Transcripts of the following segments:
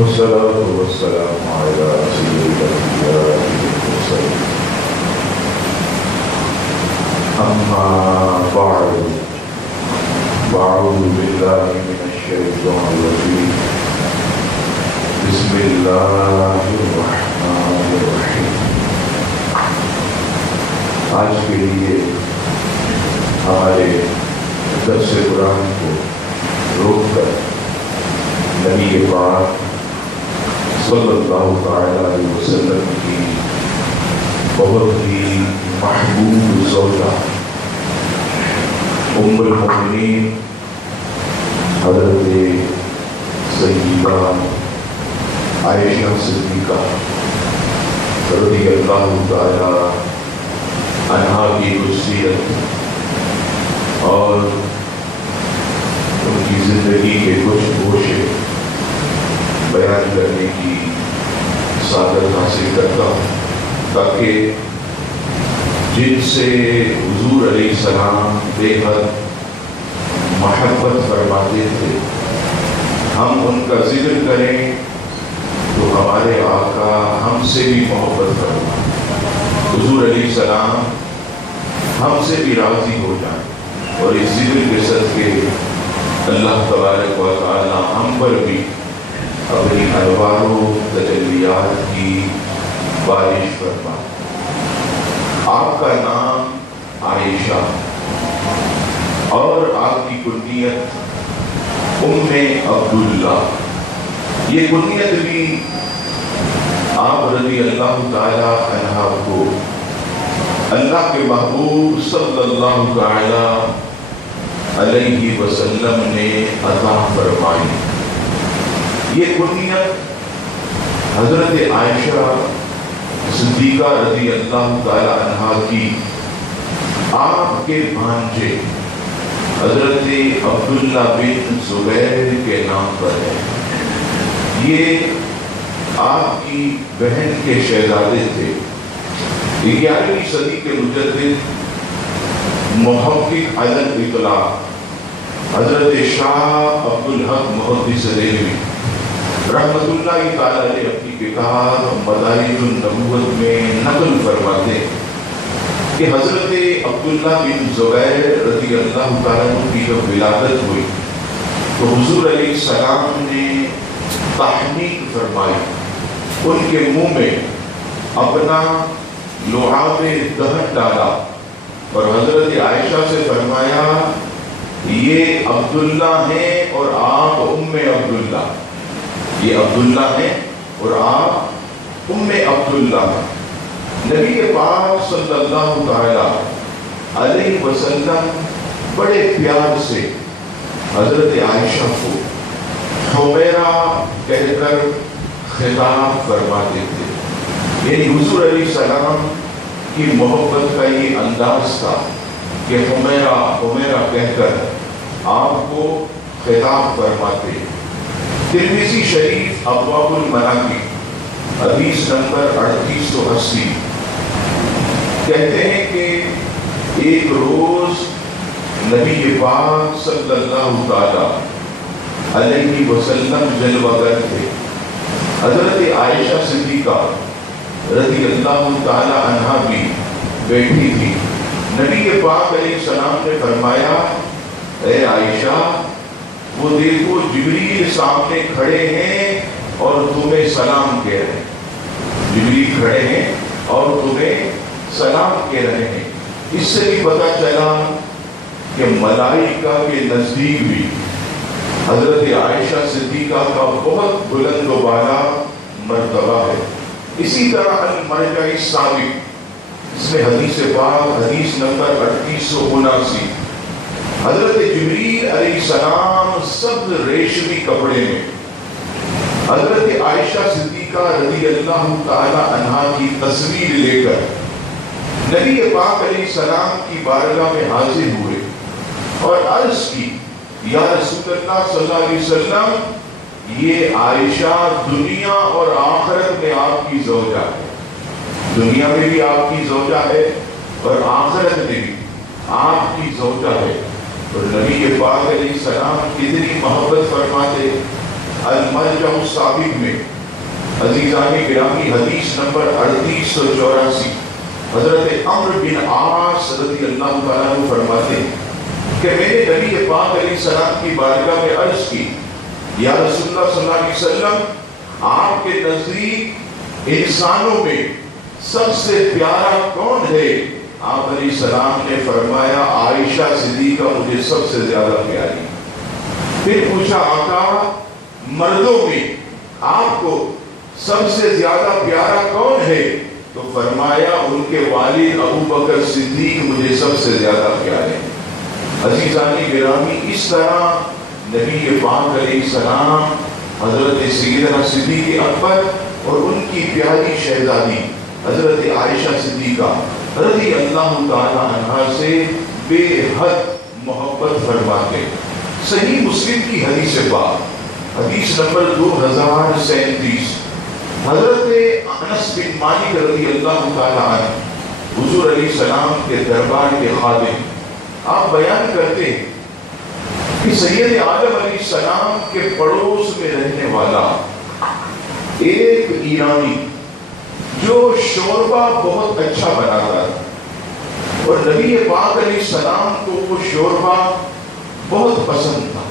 والصلاة والسلام على سيد الأنبياء والمرسلين أما بعد فأعوذ بالله من الشيطان الرجيم بسم الله الرحمن الرحيم. آج کے لیے ہمارے درس قرآن کو روک کر نبی پاک صلی اللہ علیہ وسلم کی بہت ہی محبوب زوجہ ام المؤمنین حضرت سیدہ عائشہ صدیقہ رضی اللہ تعالی عنہا کی کچھ سیرت اور ان کی زندگی کے کچھ گوشے بیان کرنے کی سعادت حاصل کرتا ہوں تاکہ جن سے حضور علیہ السلام بے حد محبت فرماتے تھے ہم ان کا ذکر کریں تو ہمارے آقا ہم سے بھی محبت فرمائیں، حضور علیہ السلام ہم سے بھی راضی ہو جائیں اور اس ذکر کے صدقے اللہ تبارک و تعالی ہم پر بھی اپنی انوار و تجلیات کی بارش فرمائے۔ آپ کا نام عائشہ اور آپ کی کنیت ام عبداللہ، یہ کنیت بھی آپ رضی اللہ تعالی عنہ کو اللہ کے محبوب صلی اللہ تعالی علیہ وسلم نے عطا فرمائی۔ یہ کنیت حضرت عائشہ صدیقہ رضی اللہ تعالی عنہا کی آپ کے بھانجے حضرت عبداللہ بن زبیر کے نام پر ہے۔ یہ آپ کی بہن کے شہزادے تھے۔ 11ویں صدی کے مجدد محقق علی الاطلاق حضرت شاہ عبدالحق محدث دہلوی رحمۃ اللہ تعالی علیہ اپنی کتاب مدارج النبوت میں نقل فرماتے ہیں کہ حضرت عبداللہ بن زبیر رضی اللہ تعالیٰ عنہ کی جب ولادت ہوئی تو حضور علیہ السلام نے تحنیک فرمائی، ان کے منہ میں اپنا لعاب دہن ڈالا اور حضرت عائشہ سے فرمایا یہ عبداللہ ہیں اور آپ ام عبداللہ، یہ عبداللہ ہیں اور آپ ام عبداللہ ہیں۔ نبی پاک صلی اللہ تعالی علیہ وسلم بڑے پیار سے حضرت عائشہ کو حمیرہ کہہ کر خطاب فرماتے تھے، یعنی حضور علیہ السلام کی محبت کا یہ انداز تھا کہ حمیرہ حمیرہ کہہ کر آپ کو خطاب فرماتے۔ ترمذی شریف ابواب المناقب حدیث نمبر 3880 کہتے ہیں کہ ایک روز نبی پاک صلی اللہ تعالی علیہ وسلم جلوہ گر تھے۔ حضرت عائشہ صدیقہ رضی اللہ تعالی عنہا بھی بیٹھی تھی۔ نبی پاک علیہ السلام نے فرمایا اے عائشہ وہ دیکھو جبریل سامنے کھڑے ہیں اور تمہیں سلام کہہ رہے ہیں، جبریل کھڑے ہیں اور تمہیں سلام کہہ رہے ہیں۔ اس سے بھی پتہ چلا کہ ملائکہ کے نزدیک بھی حضرت عائشہ صدیقہ کا بہت بلند و بالا مرتبہ ہے۔ اسی طرح المرجع السابق، اس میں حدیث پاک حدیث نمبر 3879 حضرت جبریل علیہ السلام سبز ریشمی کپڑے میں حضرت عائشہ صدیقہ رضی اللہ تعالی عنہا کی تصویر لے کر نبی پاک علیہ السلام کی بارگاہ میں حاضر ہوئے اور عرض کی یا رسول اللہ صلی اللہ علیہ وسلم یہ عائشہ دنیا اور آخرت میں آپ کی زوجہ ہے، دنیا میں بھی آپ کی زوجہ ہے اور آخرت میں بھی آپ کی زوجہ ہے۔ اور نبی پاک علیہ السلام کتنی محبت فرماتے الملجأ السابق میں عزیزان گرامی حدیث نمبر 3884 حضرت عمرو بن عاص رضی اللہ تعالیٰ عنہ فرماتے ہیں کہ میں نے نبی پاک علیہ السلام کی بارگاہ میں عرض کی یا رسول اللہ صلی اللہ علیہ وسلم آپ کے نزدیک انسانوں میں سب سے پیارا کون ہے؟ آپ علیہ السلام نے فرمایا عائشہ صدیقہ مجھے سب سے زیادہ پیاری۔ پھر پوچھا آقا مردوں میں آپ کو سب سے زیادہ پیارا کون ہے؟ تو فرمایا ان کے والد ابو بکر صدیق مجھے سب سے زیادہ پیارے۔ عزیزان گرامی اس طرح نبی پاک علیہ السلام حضرت سیدنا صدیق اکبر اور ان کی پیاری شہزادی حضرت عائشہ صدیقہ رضی اللہ تعالی عنہا سے بے حد محبت فرماتے۔ صحیح مسلم کی حدیث پاک حدیث نمبر 2037 حضرت انس بن مالک رضی اللہ تعالی عنہ حضور علیہ السلام کے دربار کے خادم، آپ بیان کرتے ہیں کہ سید عالم علیہ السلام کے پڑوس میں رہنے والا ایک ایرانی جو شوربہ بہت اچھا بناتا تھا اور نبی پاک علیہ السلام کو وہ شوربہ بہت پسند تھا،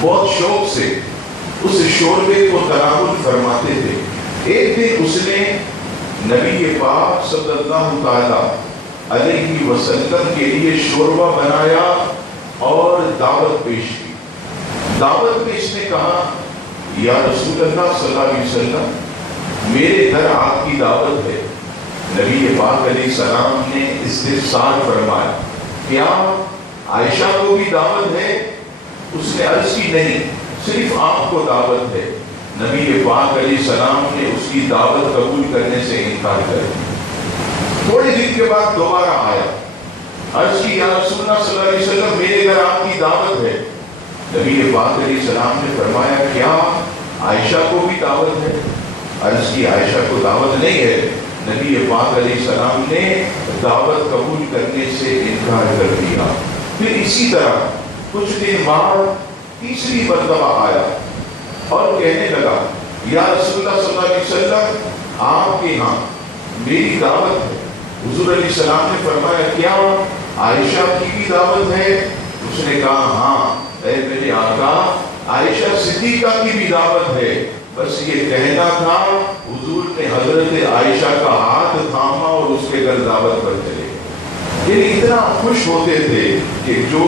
بہت شوق سے اس شوربے کو تناول فرماتے تھے۔ ایک دن اس نے نبی پاک صلی اللہ تعالی علیہ وسلم کے لیے شوربہ بنایا اور دعوت پیش کی۔ دعوت میں اس نے کہا یا رسول اللہ صلی اللہ علیہ وسلم میرے گھر آپ کی دعوت ہے۔ نبی پاک علیہ السلام نے استفسار فرمایا کیا عائشہ کو بھی دعوت ہے؟ اس نے عرض کی نہیں، صرف آپ کو دعوت ہے۔ نبی پاک علیہ السلام نے اس کی دعوت قبول کرنے سے انکار کر دیا۔ تھوڑے دن کے بعد دوبارہ آیا، عرض کی یا رسول اللہ صلی اللہ علیہ وسلم میرے گھر آپ کی دعوت ہے۔ نبی پاک علیہ السلام نے فرمایا کیا عائشہ کو بھی دعوت ہے؟ عرض کی عائشہ کو دعوت نہیں ہے۔ نبی پاک علیہ السلام نے دعوت قبول کرنے سے انکار کر دیا۔ پھر اسی طرح کچھ دن بعد تیسری مرتبہ آیا اور کہنے لگا یا رسول اللہ صلی اللہ علیہ وسلم آپ کے ہاں میری دعوت ہے۔ حضور علیہ السلام نے فرمایا کیا عائشہ کی بھی دعوت ہے؟ اس نے کہا ہاں اے میرے آقا عائشہ صدیقہ کی بھی دعوت ہے، بس یہ کہنا تھا۔ حضور نے حضرت عائشہ کا ہاتھ تھاما اور اس کے گھر دعوت پر چلے۔ یہ اتنا خوش ہوتے تھے کہ جو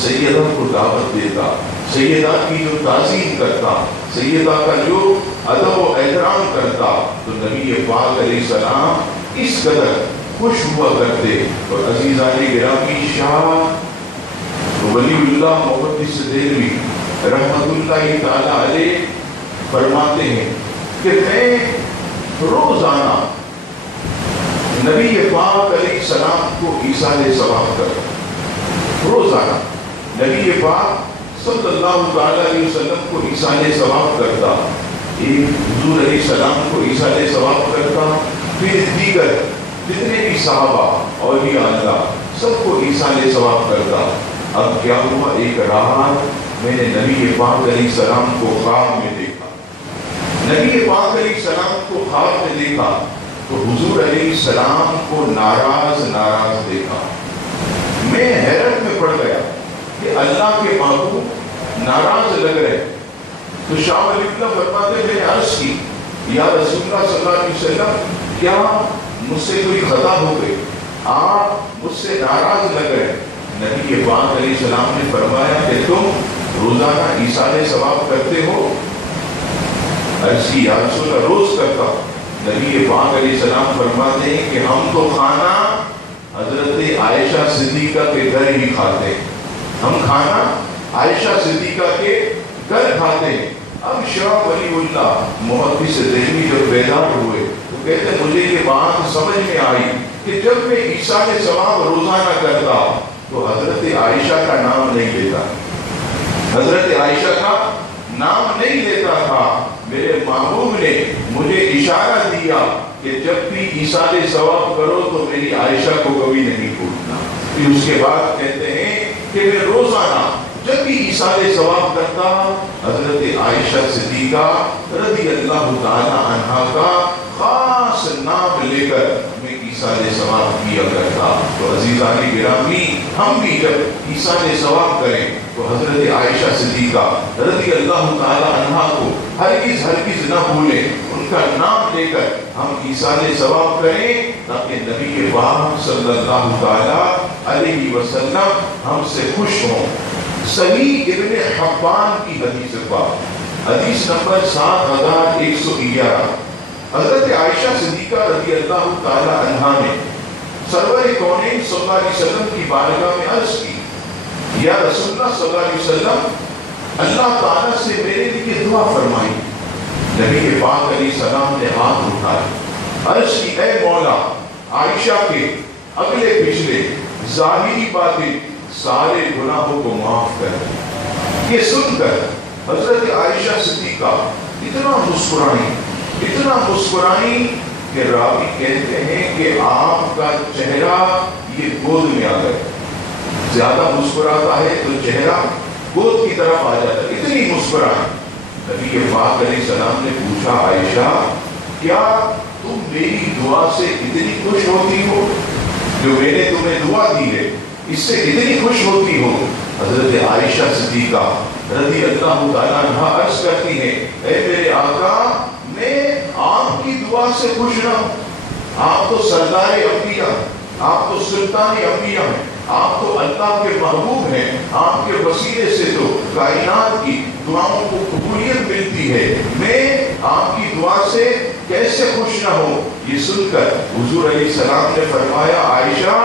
سیدہ کو دعوت دیتا، سیدہ کی جو تعظیم کرتا، سیدہ کا جو ادب و احترام کرتا، تو نبی پاک علیہ السلام اس قدر خوش ہوا کرتے۔ اور عزیزان گرامی شاہ ولی اللہ محدث دہلوی رحمت اللہ تعالی علیہ فرماتے ہیں کہ میں روزانہ نبی پاک علیہ السلام کو ایصال ثواب کرتا، روزانہ نبی پاک صلی اللہ تعالی علیہ وسلم کو ایصال ثواب کرتا، ایک حضور علیہ السلام کو ایصال ثواب کرتا، پھر دیگر جتنے بھی صحابہ اولیاء اللہ سب کو ایصال ثواب کرتا۔ اب کیا ہوا، ایک رات میں نے نبی پاک علیہ السلام کو خواب میں دیکھا۔ نبی پاک علیہ السلام کو خواب میں دیکھا تو حضور علیہ السلام کو ناراض دیکھا۔ میں حیرت میں پڑ گیا کہ اللہ کے محبوب ناراض لگ رہے۔ تو شاہ ولی اللہ فرماتے میں نے عرض کی یا رسول اللہ صلی اللہ علیہ وسلم کیا مجھ سے کوئی خطا ہو گئی، آپ مجھ سے ناراض لگ رہے؟ نبی پاک علیہ السلام نے فرمایا کہ تم روزانہ ایصال ثواب کرتے ہو؟ عرض کی یا رسول اللہ روز کرتا۔ نبی پاک علیہ السلام فرماتے ہیں کہ ہم تو کھانا حضرت عائشہ صدیقہ کے گھر ہی کھاتے ہیں، ہم کھانا عائشہ صدیقہ کے گھر کھاتے ہیں۔ اب شاہ ولی اللہ محدث دہلوی جب بیدار ہوئے تو کہتے ہیں مجھے یہ بات سمجھ میں آئی کہ جب میں ایصال ثواب روزانہ کرتا تو حضرت عائشہ کا نام نہیں لیتا، حضرت عائشہ کا نام نہیں لیتا تھا۔ میرے محبوب نے مجھے اشارہ دیا کہ جب بھی ایصال ثواب کرو تو میری عائشہ کو کبھی نہیں بھولنا۔ پھر اس کے بعد کہتے ہیں کہ میں روزانہ جب بھی ایصال ثواب کرتا حضرت عائشہ صدیقہ رضی اللہ تعالی عنہا کا خاص نام لے کر ہمیں ایصال ثواب کیا کرتا۔ تو عزیزان گرامی، ہم بھی جب ایصال ثواب کریں تو حضرت عائشہ صدیقہ رضی اللہ تعالی عنہا کو ہرگز نہ بھولیں، ان کا نام لے کر ہم ایصال ثواب کریں تاکہ نبی پاک صلی اللہ تعالی علیہ وسلم ہم سے خوش ہوں۔ صحیح ابن حبان کی حدیث پاک، حدیث نمبر 7111، حضرت عائشہ صدیقہ رضی اللہ تعالی عنہا نے سرور کونین صلی اللہ علیہ وسلم کی بارگاہ میں عرض کی، یا رسول اللہ صلی اللہ علیہ وسلم، اللہ تعالیٰ سے میرے لیے دعا فرمائی۔ نبی پاک علیہ السلام نے ہاتھ اٹھائے، عرض کی، اے مولا، عائشہ کے اگلے پچھلے ظاہری باطن سارے گناہوں کو معاف کر۔ یہ سن کر حضرت عائشہ صدیقہ اتنا مسکرائیں کہ راوی کہتے ہیں کہ آپ کا چہرہ یہ گود میں آ گیا، زیادہ مسکراتا ہے تو چہرہ گود کی طرف آ جاتا ہے، اتنی مسکرائیں۔ نبی پاک علیہ السلام نے پوچھا، عائشہ کیا تم میری دعا سے اتنی خوش ہوتی ہو؟ جو میں نے تمہیں دعا دی ہے اس سے اتنی خوش ہوتی ہو؟ حضرت عائشہ صدیقہ رضی اللہ تعالیٰ عنہا عرض کرتی ہیں، اے میرے آقا، میں آپ کی دعا سے خوش نہ ہوں؟ آپ تو سردار انبیاء، آپ تو سلطان انبیاء ہیں، آپ تو اللہ کے محبوب ہیں، آپ کے وسیلے سے تو کائنات کی دعاؤں کو قبولیت ملتی ہے، میں آپ کی دعا سے کیسے خوش نہ ہوں؟ یہ سن کر حضور علیہ السلام نے فرمایا، عائشہ،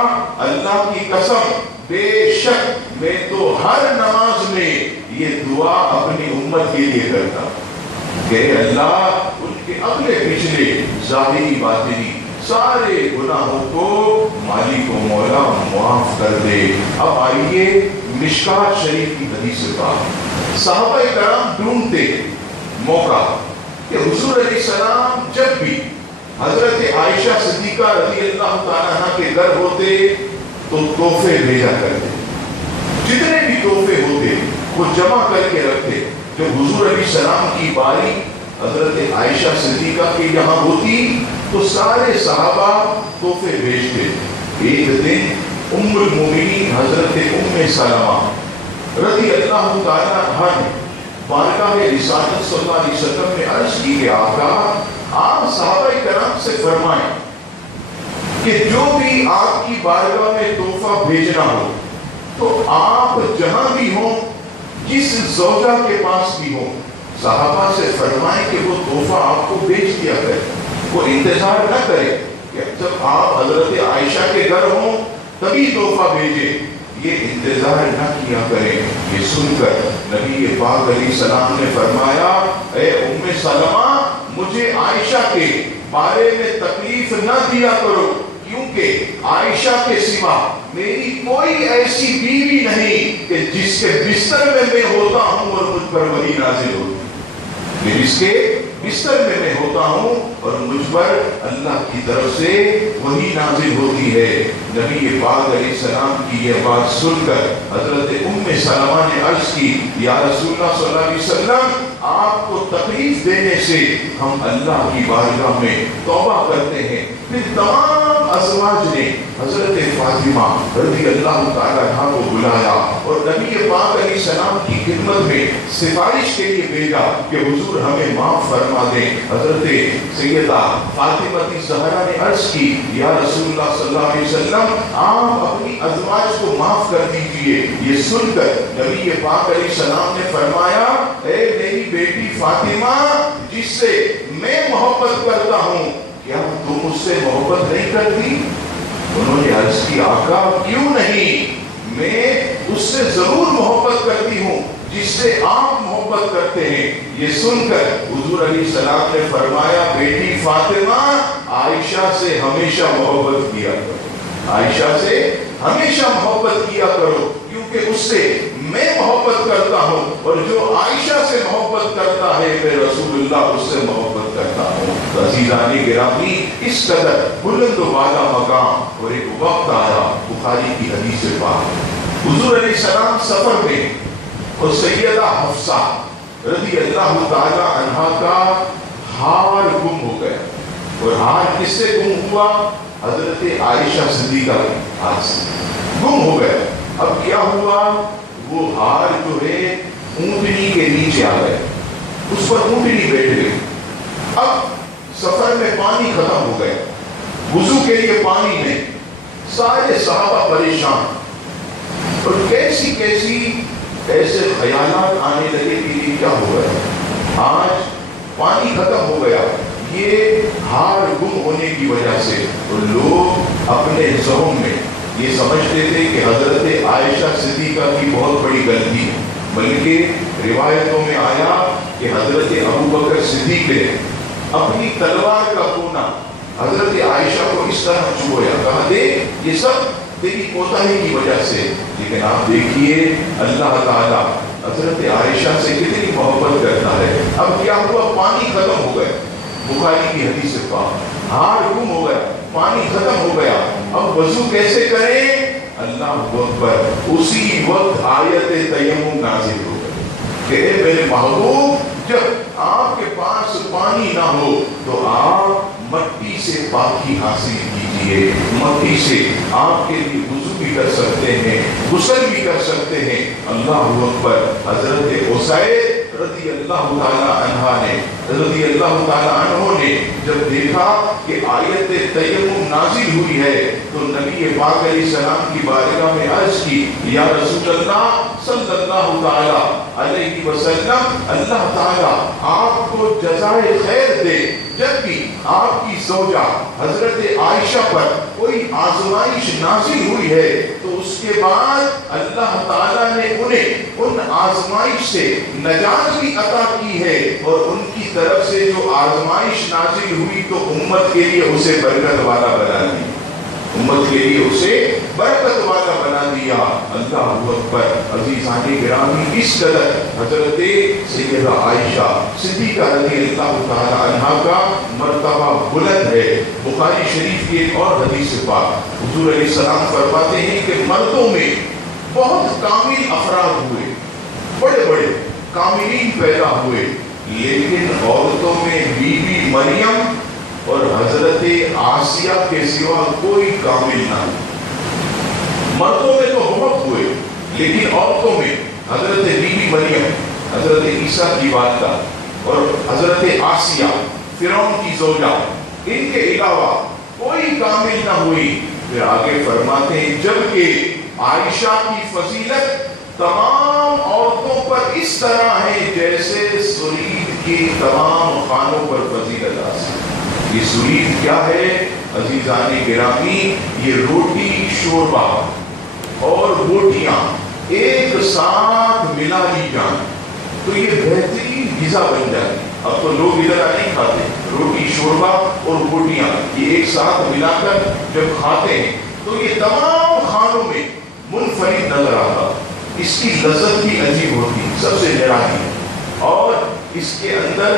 اللہ کی قسم، بے شک میں تو ہر نماز میں یہ دعا اپنی امت کے لیے کرتا کہ اللہ ان کے اگلے پچھلے ظاہری باطنی سارے گناہوں کو مالک و مولا معاف کر دے۔ اب آئیے مشکات شریف کی حدیث پاک۔ صحابہ کرام ڈھونڈتے موقع کہ حضور علیہ السلام جب بھی حضرت عائشہ صدیقہ رضی اللہ تعالیٰ عنہ کے گھر ہوتے تو تحفے بھیجا کرتے، جتنے بھی تحفے ہوتے وہ جمع کر کے رکھتے۔ جب حضور علیہ السلام کی باری حضرت عائشہ صدیقہ کے یہاں ہوتی تو سارے صحابہ تحفے بھیجتے۔ ایک دن ام المومنین حضرت ام سلمہ رضی اللہ تعالیٰ عنہا نے بارگاہ رسالت صلی اللہ علیہ وسلم میں عرض کی کہ آقا، آپ صحابہ کرام سے فرمائیں کہ جو بھی آپ کی بارگاہ میں تحفہ بھیجنا ہو تو آپ جہاں بھی ہوں، جس زوجہ کے پاس بھی ہوں، صحابہ سے فرمائیں کہ وہ تحفہ آپ کو بھیج دیا کرے، وہ انتظار نہ کرے کہ جب آپ حضرت عائشہ کے گھر ہوں تبھی تحفہ بھیجیں، یہ انتظار نہ کیا کریں۔ یہ سن کر نبی پاک علیہ السلام نے فرمایا، اے ام سلمہ، مجھے عائشہ کے بارے میں تکلیف نہ دیا کرو، کیونکہ عائشہ کے سوا میری کوئی ایسی بیوی نہیں کہ جس کے بستر میں ہوتا ہوں اور مجھ پر وہی نازل ہوتی، جس کے بستر میں ہوتا ہوں اور مجھ پر اللہ کی طرف سے وہی نازل ہوتی ہے۔ نبی پاک علیہ السلام کی یہ بات سن کر حضرت ام سلمہ نے عرض کی، یا رسول اللہ صلی اللہ علیہ وسلم، آپ کو تکلیف دینے سے ہم اللہ کی بارگاہ میں توبہ کرتے ہیں۔ پھر تمام ازواج نے حضرت فاطمہ رضی اللہ تعالیٰ عنہا کو بلایا اور نبی پاک علیہ السلام کی خدمت میں سفارش کے لیے بھیجا کہ حضور ہمیں معاف فرما دیں۔ حضرت سیدہ فاطمہ الزہرا نے عرض کی، یا رسول اللہ صلی اللہ علیہ وسلم، آپ اپنی ازواج کو معاف کر دیجئے۔ یہ سن کر نبی پاک علیہ السلام نے فرمایا، اے میری بیٹی فاطمہ، جس سے میں محبت کرتا ہوں، کیا تم مجھ سے محبت نہیں کرتی؟ انہوں نے عرض کی، آقا کیوں نہیں، میں اس سے ضرور محبت کرتی ہوں جس سے آپ محبت کرتے ہیں۔ یہ سن کر حضور علیہ السلام نے فرمایا، بیٹی فاطمہ، عائشہ سے ہمیشہ محبت کیا کرو، عائشہ سے ہمیشہ محبت کیا کرو، کیونکہ اس سے میں محبت کرتا ہوں، اور جو عائشہ سے محبت کرتا ہے میں رسول اللہ اس سے محبت کرتا ہوں۔ عزیزان گرامی، اس قدر بلند و بالا مقام، اور ایک وقت آیا، بخاری کی حدیث پاک، حضور علیہ السلام سفر میں اور سیدہ حفصہ رضی اللہ تعالی عنہا کا ہار گم ہو گیا. اور ہار کس سے گم ہوا؟ حضرت عائشہ صدیقہ کے ہاتھ سے گم ہو گیا. اب کیا ہوا؟ وہ ہار جو ہے اونٹنی کے نیچے آ گئے, اس پر اونٹنی بیٹھ گئی. اب سفر میں پانی ختم ہو گیا, وضو کے لیے پانی نہیں, سارے صحابہ پریشان, اور کیسی ایسے خیالات آنے لگے کہ یہ کیا ہو گیا, آج پانی ختم ہو گیا, یہ ہار گم ہونے کی وجہ سے. اور لوگ اپنے ذہن میں یہ سمجھتے تھے کہ حضرت عائشہ صدیقہ کی بہت بڑی غلطی ہے, بلکہ روایتوں میں آیا کہ حضرت ابو بکر صدیق نے اپنی تلوار کا کونا حضرت عائشہ کو اس طرح چبویا, کہا دیکھ یہ سب تیری کوتاہی کی وجہ سے. لیکن آپ دیکھیے اللہ تعالیٰ حضرت عائشہ سے کتنی محبت کرتا ہے. اب کیا ہوا؟ پانی ختم ہو گیا, بخاری کی حدیث پاک, ہار گم ہو گیا, پانی ختم ہو گیا. اب وضو کیسے کریں؟ اللہ اکبر. اسی وقت آیت تیمم نازل ہو گئی کہ اے میرے محبوب, جب آپ کے پاس پانی نہ ہو تو آپ مٹی سے پاکی حاصل کیجئے. مٹی سے آپ کے لیے وضو بھی کر سکتے ہیں, غسل بھی کر سکتے ہیں. اللہ اکبر. حضرت اسید رضی اللہ تعالی عنہ نے جب دیکھا کہ آیت تیمم نازل ہوئی ہے تو نبی پاک علیہ السلام کی بارگاہ میں عرض کی, یا رسول اللہ صلی اللہ تعالی علیہ وسلم, اللہ تعالی آپ کو جزائے خیر دے. جب بھی آپ کی زوجہ حضرت عائشہ پر کوئی آزمائش نازل ہوئی ہے تو اس کے بعد اللہ تعالیٰ نے انہیں ان آزمائش سے نجات بھی عطا کی ہے, اور ان کی طرف سے جو آزمائش نازل ہوئی تو امت کے لیے اسے برکت والا بنا دیا, امت کے لیے اسے برکت والا بنا دیا. اللہ اکبر. عزیزان گرامی, اس قدر حضرت سیدہ عائشہ صدیقہ رضی اللہ تعالی عنہا کا مرتبہ بلند ہے. بخاری شریف کی ایک اور حدیث پاک, حضور علیہ السلام فرماتے ہیں کہ مردوں میں بہت کامل افراد ہوئے, بڑے بڑے کاملین پیدا ہوئے, لیکن عورتوں میں بی بی مریم اور حضرت آسیہ کے سوا کوئی کامل نہ. مردوں میں تو بہت ہوئے, لیکن عورتوں میں حضرت بی بی مریم, حضرت عیسیٰ کی والدہ, اور حضرت آسیہ فرعون کی زوجہ, ان کے علاوہ کوئی کامل نہ ہوئی. پھر آگے فرماتے ہیں جبکہ عائشہ کی فضیلت تمام عورتوں پر اس طرح ہے جیسے سرید کی تمام خانوں پر فضیلت حاصل. یہ سرید کیا ہے عزیزان گرامی؟ یہ روٹی شوربہ اور بوٹیاں ایک ساتھ ملا لی جائیں تو یہ بہترین غذا بن جاتی. اب تو لوگ ادھر نہیں کھاتے, روٹی شوربہ اور بوٹیاں یہ ایک ساتھ ملا کر جب کھاتے ہیں تو یہ تمام خانوں میں منفرد نظر آتا. اس کی لذت بھی عجیب ہوتی, سب سے نرالی, اور اس کے اندر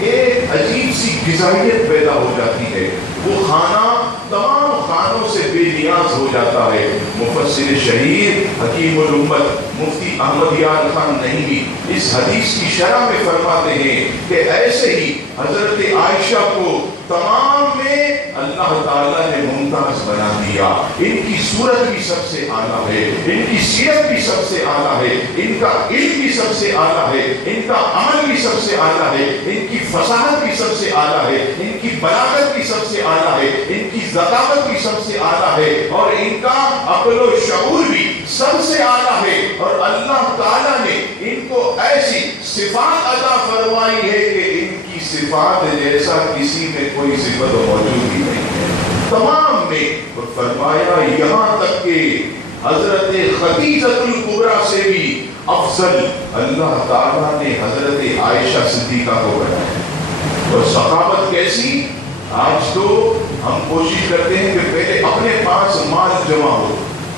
ایک عجیب سی غذائیت پیدا ہو جاتی ہے. وہ کھانا تمام خانوں سے بے نیاز ہو جاتا ہے. مفسر شہیر حکیم الامت مفتی احمد یار خان نعیمی اس حدیث کی شرح میں فرماتے ہیں کہ ایسے ہی حضرت عائشہ کو تمام میں اللہ تعالیٰ نے ممتاز بنا دیا. ان کی صورت بھی سب سے اعلیٰ ہے, ان کی سیرت بھی سب سے اعلیٰ ہے, ان کا علم بھی سب سے اعلیٰ ہے, ان کا عمل بھی سب سے اعلیٰ ہے, ان کی فصاحت بھی سب سے اعلیٰ ہے, ان کی بلاغت بھی سب سے اعلیٰ ہے, ان کی ذکاوت بھی سب سے اعلیٰ ہے, اور ان کا عقل و شعور بھی سب سے اعلیٰ ہے. اور اللہ تعالیٰ نے ان کو ایسی صفات عطا فرمائی ہے کہ ان کی صفات جیسا کسی میں کوئی صفت موجود ہی نہیں ہے تمام میں. اور فرمایا یہاں تک کہ حضرت خدیجۃ الکبریٰ سے بھی افضل اللہ تعالیٰ نے حضرت عائشہ صدیقہ کو بنایا. اور سخاوت کیسی؟ آج تو ہم کوشش کرتے ہیں کہ پہلے اپنے پاس مال جمع ہو,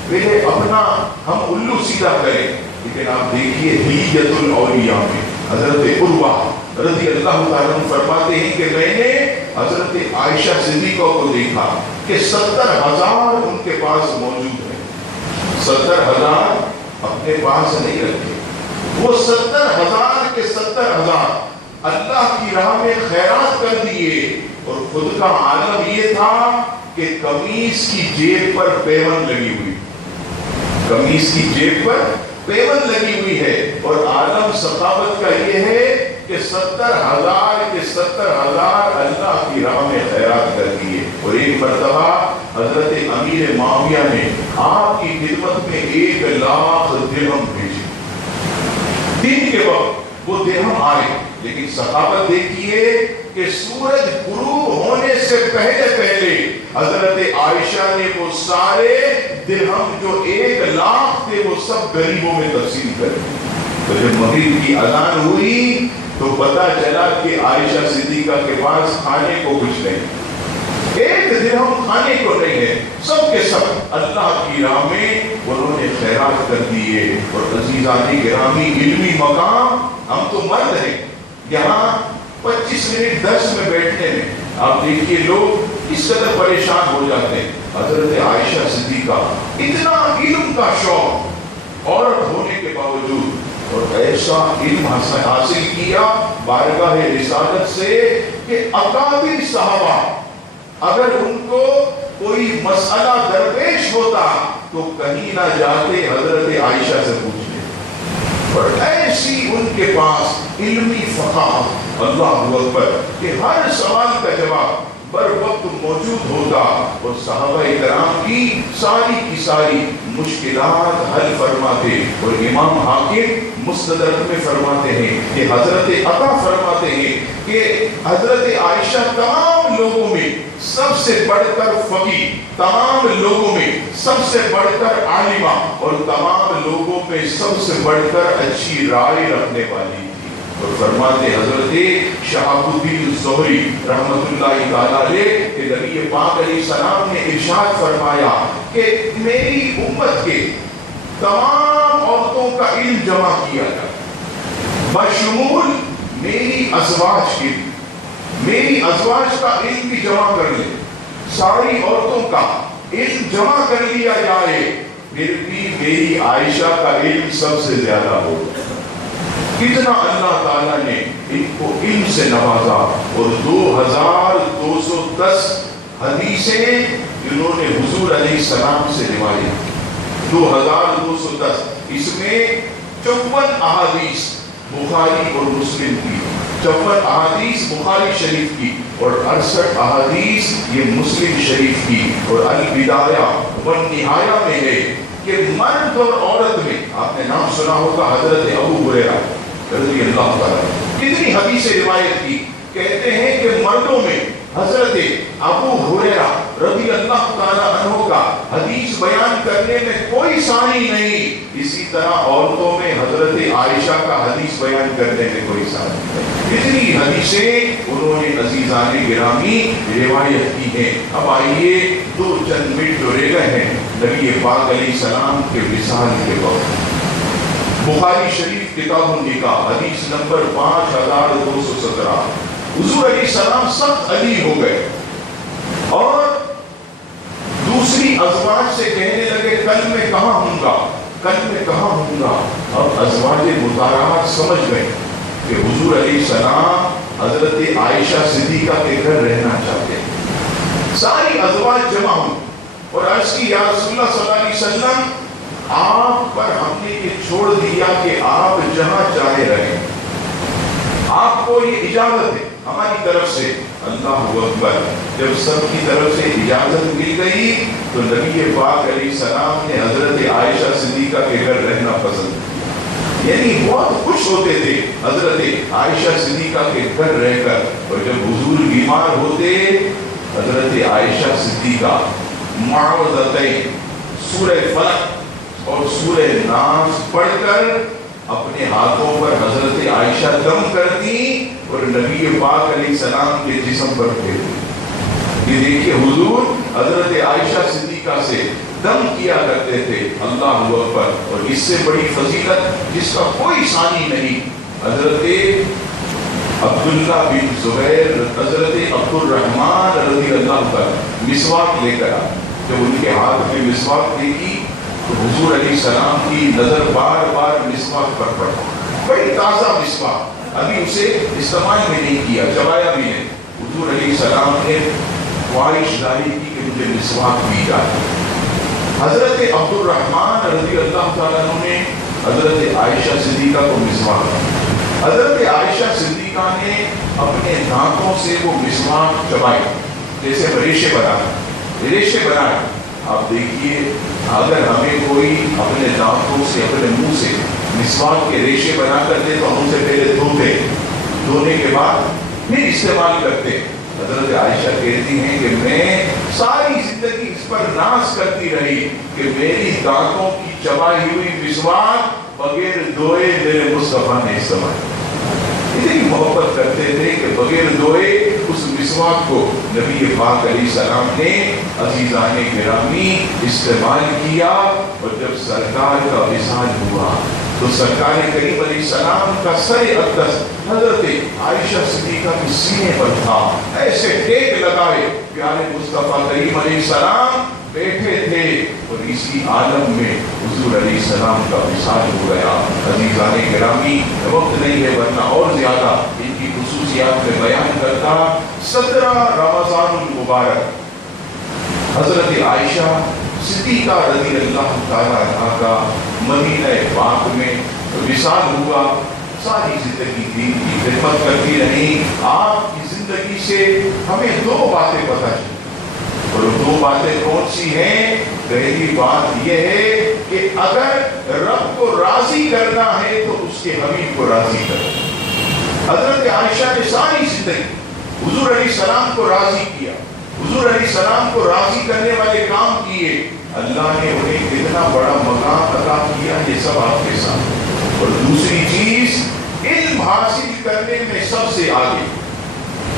پہلے اپنا ہم الو سیدھا کریں. لیکن آپ دیکھیے ہلیت الاولیاء میں حضرت عروہ رضی اللہ تعالیٰ عنہ فرماتے ہیں کہ میں نے حضرت عائشہ صدیقہ کو دیکھا کہ 70,000 ان کے پاس موجود ہیں. 70,000 اپنے پاس نہیں رکھے, وہ 70,000 کے 70,000 اللہ کی راہ میں خیرات کر دیے، اور خود کا عالم یہ تھا کہ قمیص کی جیب پر پیوند لگی ہوئی، قمیص کی جیب پر پیوند لگی ہوئی ہے، اور عالم سخاوت کا یہ ہے کہ 70,000 کے 70,000 اللہ کی راہ میں خیرات کر دیے۔ اور ایک مرتبہ حضرت امیر معاویہ نے آپ کی خدمت میں 1,00,000 درہم بھیجے، دن کے وقت وہ درہم آئے، لیکن سخاوت دیکھیے کہ سورج غروب ہونے سے پہلے حضرت عائشہ نے وہ سارے درہم جو 1,00,000 تھے وہ سب غریبوں میں تقسیم کر دیے۔ تو جب مغرب کی اذان ہوئی تو پتا چلا کہ عائشہ صدیقہ کے پاس کھانے کو کچھ نہیں، 1 درہم کھانے کو نہیں ہے، سب کے سب اللہ کی راہ میں انہوں نے خیرات کر دیے۔ اور عزیزان گرامی، علمی مقام، ہم تو مرد ہیں، یہاں 25 منٹ درس میں بیٹھنے میں آپ دیکھیے لوگ کس قدر پریشان ہو جاتے ہیں۔ حضرت عائشہ صدیقہ اتنا علم کا شوق عورت ہونے کے باوجود، اور ایسا علم حاصل کیا بارگاہ رسالت سے کہ اکابر صحابہ اگر ان کو کوئی مسئلہ درپیش ہوتا تو کہیں نہ جاتے حضرت عائشہ سے پوچھنے، اور ایسی ان کے پاس علمی فقاہت، اللہ اکبر، کہ ہر سوال کا جواب بر وقت موجود ہوتا، اور صحابہ کرام کی ساری مشکلات حل فرماتے۔ اور امام حاکم مستدرک میں فرماتے ہیں کہ حضرت عطا فرماتے ہیں کہ حضرت عائشہ تمام لوگوں میں سب سے بڑھ کر فقیہ، تمام لوگوں میں سب سے بڑھ کر عالمہ، اور تمام لوگوں میں سب سے بڑھ کر اچھی رائے رکھنے والی تھی۔ اور فرماتے حضرت شہاب الدین زہری رحمت اللہ تعالیٰ علیہ کہ نبی پاک علیہ السلام نے ارشاد فرمایا کہ میری امت کے تمام عورتوں کا علم جمع کیا جائے، بشمول میری ازواج کی، میری ازواج کا علم بھی جمع کر لے، ساری عورتوں کا علم جمع کر لیا جائے، پھر بھی میری عائشہ کا علم سب سے زیادہ ہو۔ کتنا اللہ تعالیٰ نے ان کو علم سے نوازا، اور 2210 حدیثیں انہوں نے حضور علیہ السلام سے روایت، 2210، اس میں 54 احادیث بخاری اور مسلم کی، 54 احادیث بخاری شریف کی، اور 68 احادیث یہ مسلم شریف کی۔ اور البدایہ والنہایہ میں ہے کہ مرد اور عورت میں، آپ نے نام سنا ہوگا حضرت ابو ہریرہ رضی اللہ تعالیٰ، کتنی حدیثیں روایت کی، کہتے ہیں کہ مردوں میں حضرت ابو ہریرہ رضی اللہ تعالیٰ عنہ کا حدیث بیان کرنے میں کوئی ثانی نہیں، اسی طرح عورتوں میں حضرت عائشہ کا حدیث بیان کرنے میں کوئی ثانی نہیں۔ اتنی حدیثیں انہوں نے عزیزان گرامی روایت کی ہیں۔ اب آئیے 2 چند منٹ جو رہ گئے ہیں نبی پاک علیہ السلام کے وصال کے وقت، بخاری شریف کتاب النکاح حدیث نمبر 5217، حضور علیہ السلام سخت علی ہو گئے اور دوسری ازواج سے کہنے لگے کل میں کہاں ہوں گا، کل میں کہاں ہوں گا۔ اب ازواج مطہرات سمجھ گئے کہ حضور علیہ السلام حضرت عائشہ صدیقہ کے گھر رہنا چاہتے ہیں۔ ساری ازواج جمع ہوئی اور عرض کی یا رسول اللہ صلی اللہ علیہ وسلم، آپ پر ہم نے یہ چھوڑ دیا کہ آپ جہاں چاہے رہیں، آپ کو یہ اجازت ہے ہماری طرف سے۔ اللہ اکبر، جب سب کی طرف سے اجازت مل گئی تو نبی پاک علیہ السلام نے حضرت عائشہ صدیقہ کے گھر رہنا پسند کیا، یعنی بہت خوش ہوتے تھے حضرت عائشہ صدیقہ کے گھر رہ کر۔ اور جب حضور بیمار ہوتے حضرت عائشہ صدیقہ معوذتین، سورہ فلق اور سورہ ناس پڑھ کر اپنے ہاتھوں پر حضرت عائشہ دم کرتی اور نبی پاک علیہ السلام کے جسم پر پھیرتی۔ یہ دیکھیے حضور حضرت عائشہ صدیقہ سے دم کیا کرتے تھے، اللہ اکبر۔ اور اس سے بڑی فضیلت جس کا کوئی ثانی نہیں، حضرت عبداللہ بن زبیر، حضرت عبد الرحمن رضی اللہ عنہ مسواک لے کر آئے، جب ان کے ہاتھ میں مسواک دیکھی تو حضور علیہ السلام کی نظر بار بار مسواک پر پڑا، بڑی تازہ مسواک، ابھی اسے استعمال بھی نہیں کیا، چبایا بھی نہیں، حضور علیہ السلام نے خواہش ظاہر کی کہ مجھے مسواک بھی جائے۔ حضرت عبد الرحمن رضی اللہ تعالیٰ عنہ نے حضرت عائشہ صدیقہ کو مسواک دی۔ حضرت عائشہ صدیقہ نے اپنے دانتوں سے وہ مسواک چبائی، جیسے ریشے بنائے۔ آپ دیکھیے، اگر ہمیں کوئی اپنے دانتوں سے، اپنے منہ سے مسواک کے ریشے بنا کر دے تو ہم اسے پہلے دھوتے، دھونے کے بعد پھر استعمال کرتے۔ حضرت عائشہ کہتی ہیں کہ میں ساری زندگی اس پر ناز کرتی رہی کہ میری دانتوں کی چبائی ہوئی مسواک بغیر دھوئے میرے مصطفیٰ نے استعمال کیا۔ اتنی محبت کرتے تھے کہ بغیر دھوئے اس مسواک کو نبی پاک علیہ السلام نے عزیزان گرامی استعمال کیا۔ اور جب سرکار کا وصال ہوا تو سرکار کریم علیہ السلام کا سر اقدس حضرت عائشہ صدیقہ کے سینے پر تھا، ایسے ٹیک لگائے، پیارے مصطفیٰ کریم علیہ السلام بیٹھے تھے، اور اسی عالم میں حضور علیہ السلام کا وصال ہو گیا۔ عزیزان گرامی، وقت نہیں ہے ورنہ اور زیادہ ان کی خصوصیات میں بیان کرتا۔ 17 رمضان المبارک حضرت عائشہ صدیقہ رضی اللہ تعالیٰ عنہ کا مدینہ پاک میں وصال ہوا۔ ساری زندگی دین کی خدمت کرتی رہی۔ آپ کی زندگی سے ہمیں 2 باتیں پتہ چلی، اور 2 باتیں کون سی ہیں؟ پہلی بات یہ ہے کہ اگر رب کو راضی کرنا ہے تو اس کے حبیب کو راضی کرنا۔ حضرت عائشہ نے ساری زندگی حضور علیہ السلام کو راضی کیا، حضور علیہ السلام کو راضی کرنے والے کام کیے۔ اللہ نے انہیں اتنا بڑا مقام عطا کیا، یہ سب آپ کے ساتھ۔ اور دوسری چیز، علم حاصل کرنے میں سب سے آگے،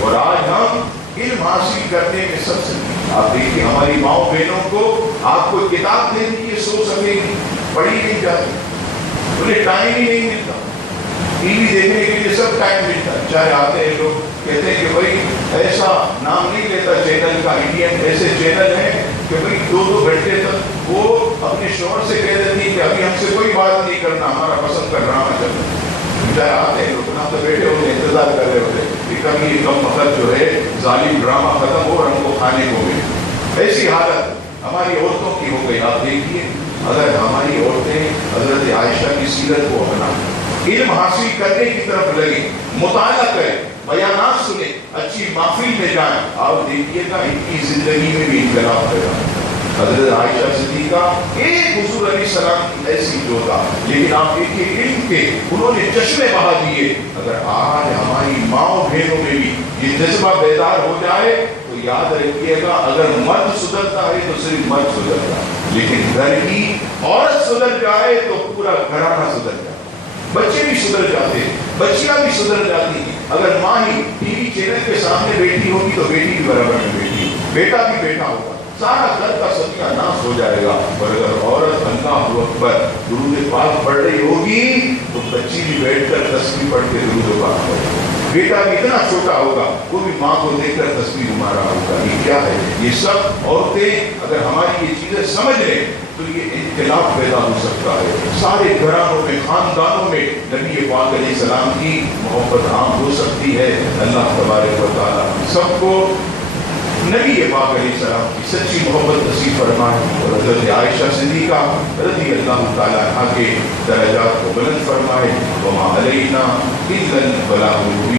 اور آج ہم علم حاصل کرنے میں سب سے، آپ دیکھیں ہماری ماؤں بہنوں کو آپ کو کتاب دے دیجیے، سو سکے گی، پڑھی نہیں جاتی، انہیں ٹائم ہی نہیں ملتا۔ ٹی وی دیکھنے کے لیے سب ٹائم ملتا ہے، چاہے آتے ہیں لوگ کہتے ہیں کہ بھائی ایسا نام نہیں لیتا چینل کا، انڈین ایسے چینل ہیں کہ بھائی 2 گھنٹے تک وہ اپنے شوہر سے کہہ دیتی کہ ابھی ہم سے کوئی بات نہیں کرنا، ہمارا پسند کا ڈرامہ چل رہا ہے۔ چاہے آتے ہیں لوگ نہ تو بیٹھے ہوتے انتظار کر رہے ہوتے کہ کبھی یہ کم وقت جو ہے ظالم ڈرامہ ختم ہو اور ہم کو کھانے کو ملے۔ ایسی حالت ہماری عورتوں کی ہو گئی۔ آپ دیکھیے، اگر ہماری عورتیں حضرت عائشہ کی سیرت کو اپنائیں، علم حاصل کرنے کی طرف لگیں، مطالعہ کریں، بیانات سنیں، اچھی محفل میں جائیں، آپ دیکھیے گا ان کی زندگی میں بھی انقلاب پیدا ہوگا۔ حضرت عائشہ صدیقہ ایک حضور علیہ السلام کی ایسی جوتا، لیکن آپ دیکھیے علم کے انہوں نے چشمے بہا دیے۔ اگر آج ہماری ماؤں بہنوں میں بھی یہ جذبہ بیدار ہو جائے تو یاد رکھیے گا، اگر مرد سدھرتا ہے تو صرف مرد سدھرتا ہے، لیکن گھر کی عورت سدھر جائے تو پورا گھرانہ سدھر جائے، بچے بھی سدھر جاتے ہیں، بچیاں بھی سدھر جاتی ہیں۔ اگر ماں ہی ٹی وی چینل کے سامنے بیٹھی ہوگی تو بیٹی بھی برابر میں بیٹھی ہوگی، بیٹا بھی بیٹا ہوگا، سارا گھر کا ستیہ ناش ہو جائے گا۔ اور اگر عورت اللہ اکبر درود پاک پڑھ رہی ہوگی تو بچی بھی بیٹھ کر تسبیح پڑھ کے درود پاک پڑھے گا، بیٹا بھی اتنا چھوٹا ہوگا وہ بھی ماں کو دیکھ کر تسبیح گھما رہا ہوگا۔ یہ کیا ہے؟ یہ سب عورتیں اگر ہماری یہ چیزیں سمجھ لیں تو یہ انقلاب پیدا ہو سکتا ہے۔ سارے گھرانوں میں، خاندانوں میں نبی پاک علیہ السلام کی محبت عام ہو سکتی ہے۔ اللہ تبارک و تعالیٰ سب کو نبی پاک علیہ السلام کی سچی محبت نصیب فرمائے، اور حضرت عائشہ صدیقہ رضی اللہ تعالیٰ عنہ کے درجات کو بلند فرمائے۔ وما علینا الا البلاغ المبین۔